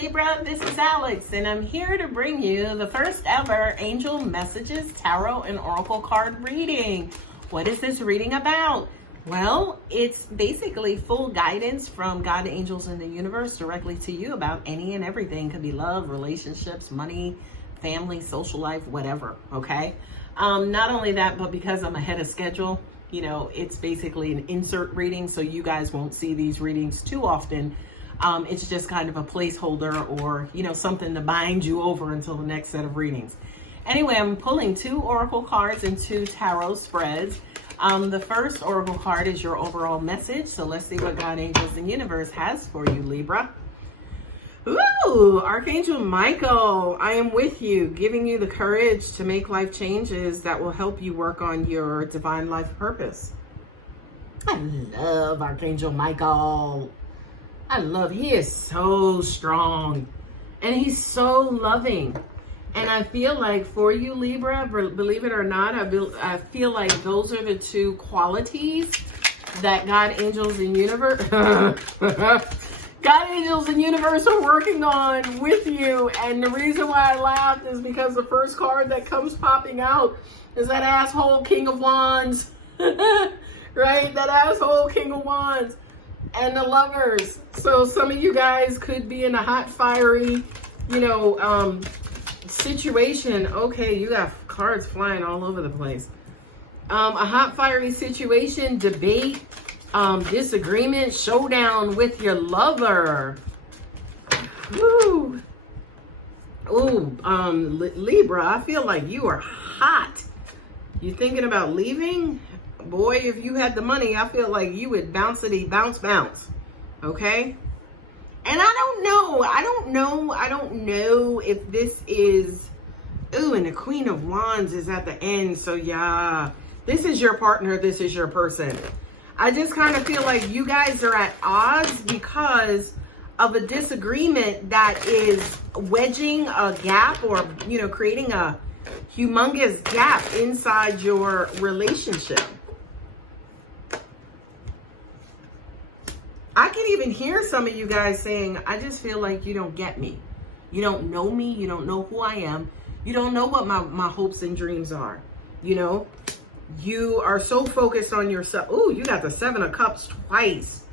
Libra, this is Alex, and I'm here to bring you the first ever Angel Messages Tarot and Oracle card reading. What is this reading about? Well, it's basically full guidance from God, angels, and the universe directly to you about any and everything. Could be love, relationships, money, family, social life, whatever, okay? Not only that, but because I'm ahead of schedule, it's basically an insert reading, so you guys won't see these readings too often. It's just kind of a placeholder or, something to bind you over until the next set of readings. Anyway, I'm pulling 2 oracle cards and 2 tarot spreads. The first oracle card is your overall message. So let's see what God, angels, and universe has for you, Libra. Ooh, Archangel Michael, I am with you, giving you the courage to make life changes that will help you work on your divine life purpose. I love Archangel Michael. He is so strong and he's so loving. And I feel like for you, Libra, believe it or not, I feel like those are the 2 qualities that God, angels, and universe, God, angels, and universe are working on with you. And the reason why I laughed is because the first card that comes popping out is that asshole King of Wands, right? That asshole King of Wands. And the Lovers. So some of you guys could be in a hot, fiery, situation. Okay, you got cards flying all over the place. A hot, fiery situation, debate, disagreement, showdown with your lover. Woo. Ooh, Libra, I feel like you are hot. You thinking about leaving? Boy, if you had the money, I feel like you would bounce, okay? And I don't know if this is, ooh, and the Queen of Wands is at the end, so yeah, this is your partner, this is your person. I just kind of feel like you guys are at odds because of a disagreement that is wedging a gap or, creating a humongous gap inside your relationship. I can even hear some of you guys saying, I just feel like you don't get me. You don't know me. You don't know who I am. You don't know what my hopes and dreams are. You are so focused on yourself. Oh, you got the 7 of Cups twice.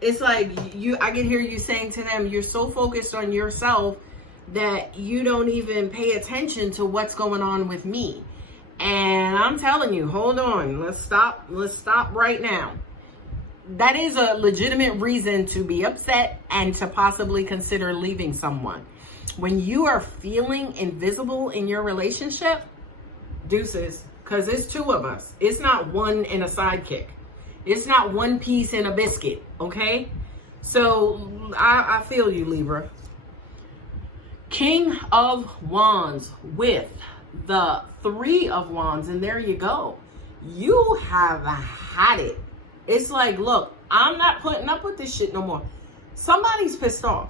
It's like I can hear you saying to them, you're so focused on yourself that you don't even pay attention to what's going on with me. And I'm telling you, hold on. Let's stop right now. That is a legitimate reason to be upset and to possibly consider leaving someone. When you are feeling invisible in your relationship, deuces, because it's 2 of us. It's not one and a sidekick. It's not one piece and a biscuit, okay? So I feel you, Libra. King of Wands with the 3 of Wands, and there you go. You have had it. It's like, look, I'm not putting up with this shit no more. Somebody's pissed off,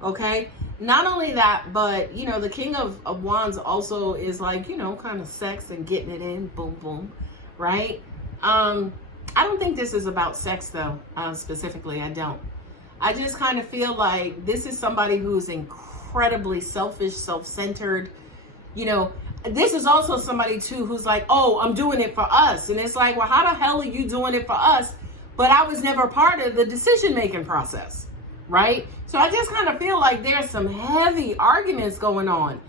okay? Not only that, but, the King of Wands also is like, kind of sex and getting it in, boom, boom, right? I don't think this is about sex, though, specifically. I don't. I just kind of feel like this is somebody who's incredibly selfish, self-centered. This is also somebody, too, who's like, oh, I'm doing it for us. And it's like, well, how the hell are you doing it for us? But I was never part of the decision-making process, right? So I just kind of feel like there's some heavy arguments going on.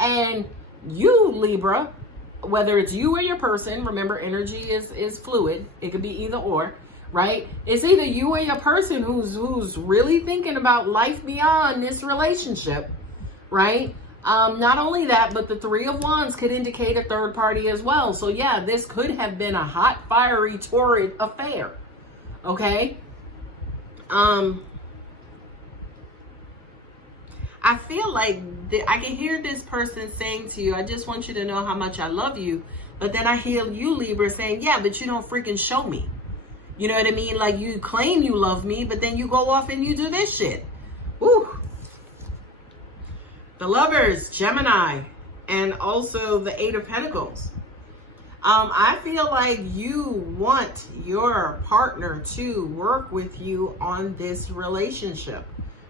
And you, Libra, whether it's you or your person, remember, energy is fluid. It could be either or, right? It's either you or your person who's really thinking about life beyond this relationship, right? Not only that, but the 3 of Wands could indicate a third party as well. So yeah, this could have been a hot, fiery, torrid affair. Okay? I feel like I can hear this person saying to you, I just want you to know how much I love you. But then I hear you, Libra, saying, yeah, but you don't freaking show me. You know what I mean? Like, you claim you love me, but then you go off and you do this shit. Woo. The Lovers, Gemini, and also the 8 of Pentacles. I feel like you want your partner to work with you on this relationship,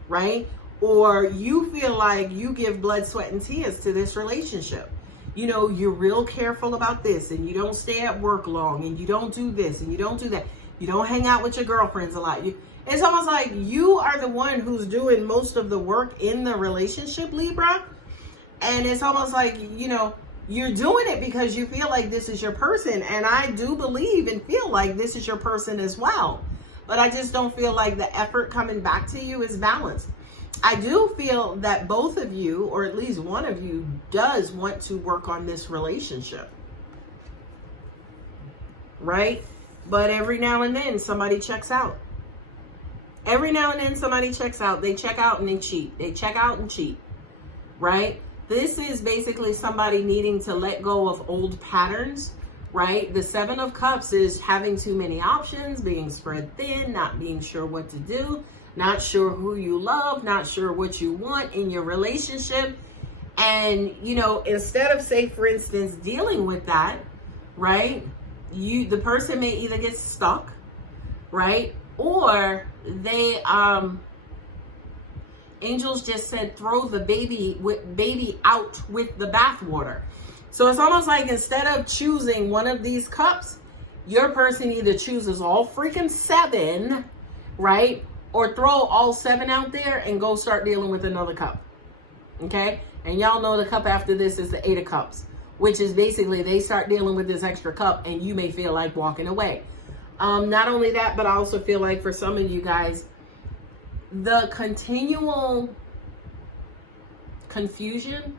right? or you feel like you give blood, sweat, and tears to this relationship. You know, you're real careful about this, and you don't stay at work long, and you don't do this, and you don't do that. You don't hang out with your girlfriends a lot. It's almost like you are the one who's doing most of the work in the relationship, Libra. And it's almost like, you know, you're doing it because you feel like this is your person. And I do believe and feel like this is your person as well. But I just don't feel like the effort coming back to you is balanced. I do feel that both of you, or at least one of you, does want to work on this relationship. Right? But every now and then somebody checks out. Every now and then somebody checks out. They check out and they cheat. They check out and cheat. Right? This is basically somebody needing to let go of old patterns. Right? The Seven of Cups is having too many options, being spread thin, not being sure what to do, not sure who you love, not sure what you want in your relationship. And, you know, instead of, say, for instance, dealing with that, right? The person may either get stuck, right? Or they, angels just said, throw the baby out with the bathwater. So it's almost like instead of choosing one of these cups, your person either chooses all freaking seven, right? Or throw all seven out there and go start dealing with another cup. Okay? And y'all know the cup after this is the Eight of Cups, which is basically they start dealing with this extra cup and you may feel like walking away. Not only that, but I also feel like for some of you guys, the continual confusion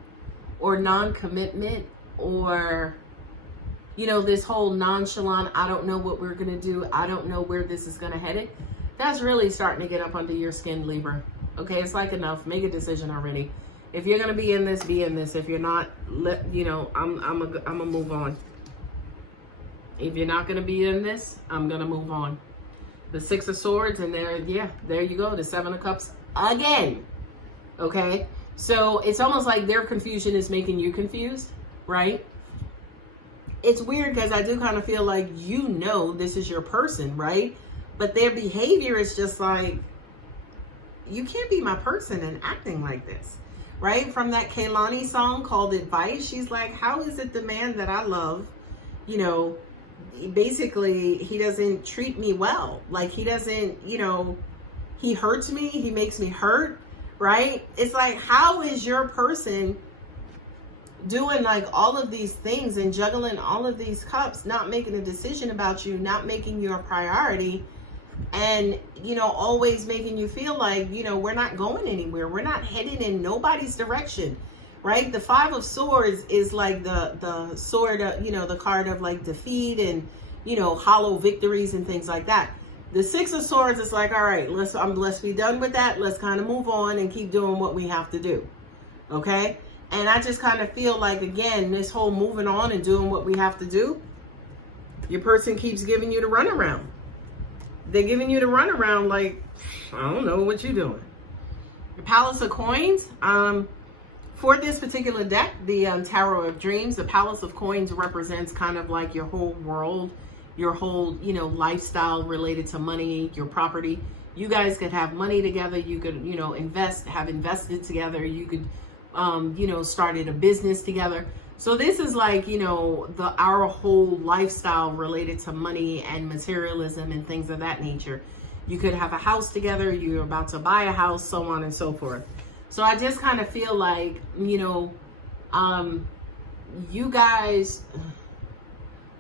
or non-commitment, or, you know, this whole nonchalant, I don't know what we're going to do, I don't know where this is going to head it, that's really starting to get up under your skin, Libra. Okay, it's like enough. Make a decision already. If you're going to be in this, be in this. If you're not, you know, I'm gonna move on. If you're not going to be in this, I'm going to move on. The Six of Swords, and there you go. The Seven of Cups again. Okay, so it's almost like their confusion is making you confused, right? It's weird because I do kind of feel like, you know, this is your person, right? But their behavior is just like, you can't be my person and acting like this, right? From that Kehlani song called Advice, she's like, how is it the man that I love, you know, basically he doesn't treat me well? Like he doesn't, you know, he hurts me, he makes me hurt, right? It's like, how is your person doing like all of these things and juggling all of these cups, not making a decision about you, not making you a priority, and, you know, always making you feel like, you know, we're not going anywhere. We're not headed in nobody's direction, right? The Five of Swords is like the sword, you know, the card of like defeat and, you know, hollow victories and things like that. The Six of Swords is like, all right, let's be done with that. Let's kind of move on and keep doing what we have to do. Okay. And I just kind of feel like, again, this whole moving on and doing what we have to do, your person keeps giving you the runaround. They're giving you the runaround like, I don't know what you're doing. The Palace of Coins. For this particular deck, the Tarot of Dreams, the Palace of Coins represents kind of like your whole world, your whole, you know, lifestyle related to money, your property. You guys could have money together. You could, you know, have invested together. You could, you know, started a business together. So this is like, you know, our whole lifestyle related to money and materialism and things of that nature. You could have a house together. You're about to buy a house, so on and so forth. So I just kind of feel like, you know, you guys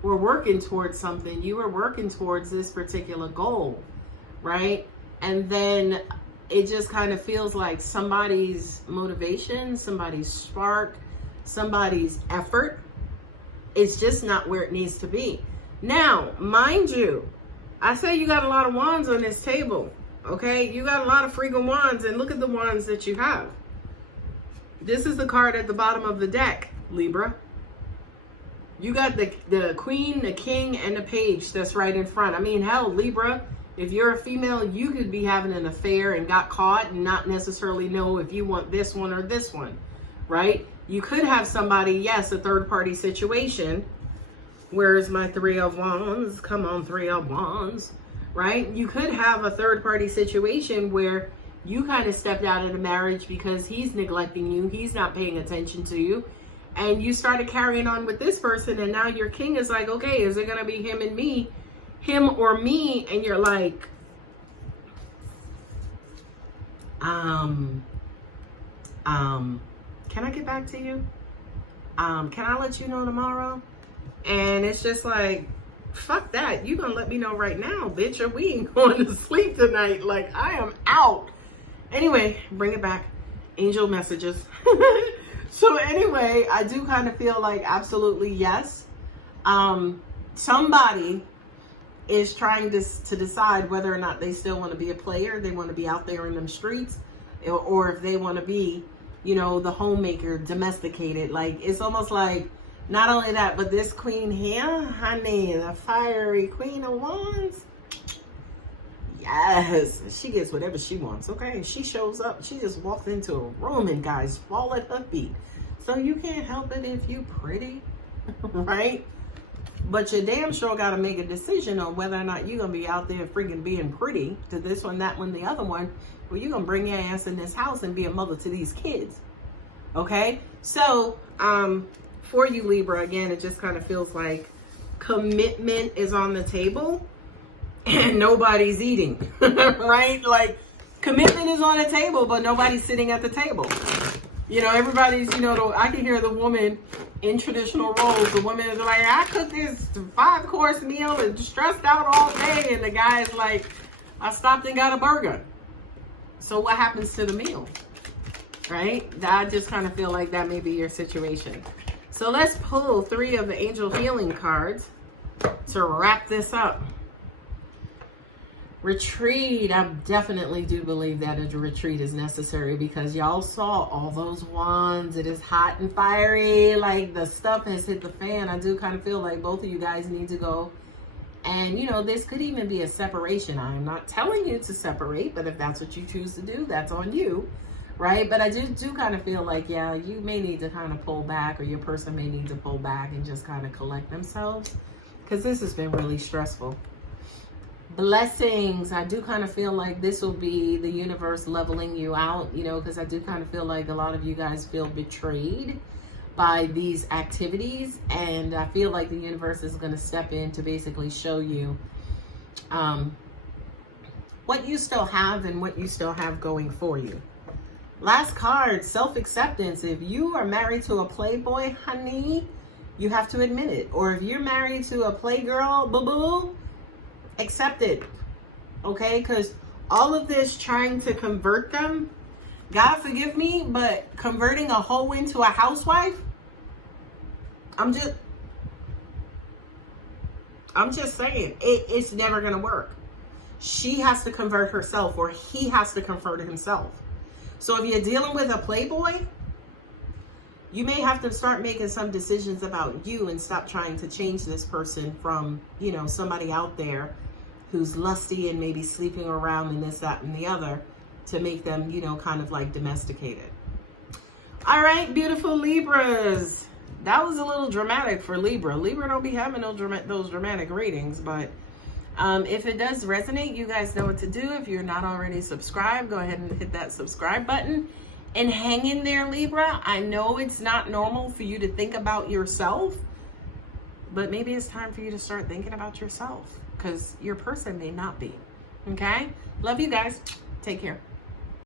were working towards something. You were working towards this particular goal, right? And then it just kind of feels like somebody's motivation, somebody's spark, somebody's effort, it's just not where it needs to be. Now, mind you, I say you got a lot of wands on this table, okay? You got a lot of freaking wands, and look at the wands that you have. This is the card at the bottom of the deck, Libra. You got the Queen, the King, and the Page that's right in front. I mean, hell, Libra, if you're a female, you could be having an affair and got caught and not necessarily know if you want this one or this one, right? You could have somebody, yes, a third-party situation. Where's my Three of Wands? Come on, Three of Wands, right? You could have a third-party situation where You kind of stepped out of the marriage because he's neglecting you. He's not paying attention to you. And you started carrying on with this person. And now your king is like, okay, is it going to be him and me? Him or me? And you're like, can I get back to you? Can I let you know tomorrow? And it's just like, fuck that. You gonna let me know right now, bitch, or we ain't going to sleep tonight. Like, I am out. Anyway, bring it back. Angel messages. So anyway, I do kind of feel like absolutely yes. Somebody is trying to decide whether or not they still want to be a player. They want to be out there in them streets, or if they want to be, you know, the homemaker, domesticated. Like, it's almost like, not only that, but this queen here, honey, the fiery queen of wands. Yes, she gets whatever she wants, okay? She shows up, she just walks into a room and guys fall at her feet. So you can't help it if you pretty, right? But you damn sure got to make a decision on whether or not you're going to be out there freaking being pretty to this one, that one, the other one, or you're going to bring your ass in this house and be a mother to these kids, okay? So, for you, Libra, again, it just kind of feels like commitment is on the table and nobody's eating, right? Like, commitment is on the table, but nobody's sitting at the table. You know, everybody's, you know, I can hear the woman in traditional roles. The woman is like, I cooked this 5-course meal and stressed out all day. And the guy is like, I stopped and got a burger. So what happens to the meal, right? I just kind of feel like that may be your situation. So let's pull 3 of the angel healing cards to wrap this up. Retreat. I definitely do believe that a retreat is necessary because y'all saw all those wands. It is hot and fiery. Like, the stuff has hit the fan. I do kind of feel like both of you guys need to go. And, you know, this could even be a separation. I'm not telling you to separate, but if that's what you choose to do, that's on you. Right? But I do kind of feel like, yeah, you may need to kind of pull back, or your person may need to pull back and just kind of collect themselves, because this has been really stressful. Blessings. I do kind of feel like this will be the universe leveling you out, you know, because I do kind of feel like a lot of you guys feel betrayed by these activities. And I feel like the universe is going to step in to basically show you what you still have and what you still have going for you. Last card, self-acceptance. If you are married to a playboy, honey, you have to admit it. Or if you're married to a playgirl, boo-boo, accept it, okay? Because all of this trying to convert them, God forgive me, but converting a hoe into a housewife, I'm just saying, it's never going to work. She has to convert herself, or he has to convert himself. So if you're dealing with a playboy, you may have to start making some decisions about you and stop trying to change this person from, you know, somebody out there who's lusty and maybe sleeping around and this, that, and the other, to make them, you know, kind of like domesticated. All right, beautiful Libras. That was a little dramatic for Libra. Libra don't be having those dramatic readings, but if it does resonate, you guys know what to do. If you're not already subscribed, go ahead and hit that subscribe button and hang in there, Libra. I know it's not normal for you to think about yourself, but maybe it's time for you to start thinking about yourself, because your person may not be. Okay? Love you guys. Take care.